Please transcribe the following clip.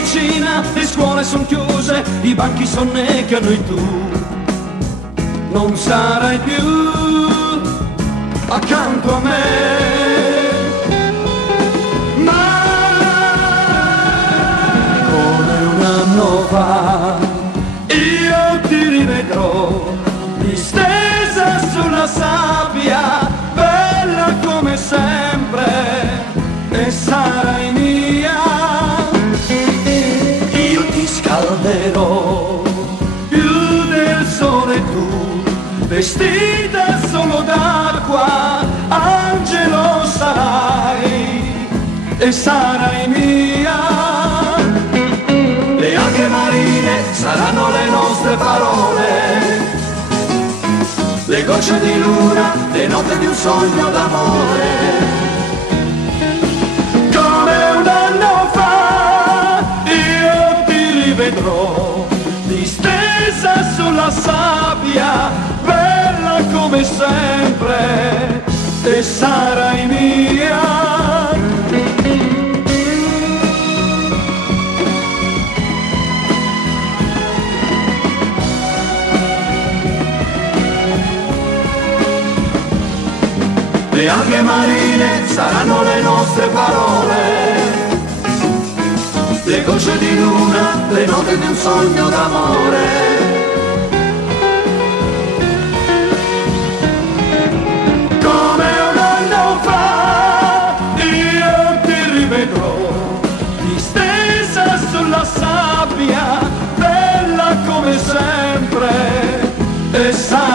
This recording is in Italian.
medicina, le scuole sono chiuse, i banchi sonnecchiano e tu non sarai più accanto a me. Ma come un anno fa io ti rivedrò distesa sulla sabbia, bella come sempre, e sarai mia. Io ti scalderò più del sole, tu vestita solo d'acqua, angelo sarai e sarai mia. Le alghe marine saranno le nostre parole, le gocce di luna, le note di un sogno d'amore. Come un anno fa io ti rivedrò distesa sulla sabbia, bella come sempre, e sarai mia. Le alghe marine saranno le nostre parole, le gocce di luna, le note di un sogno d'amore. Come un anno fa io ti rivedrò distesa sulla sabbia, bella come sempre, e sai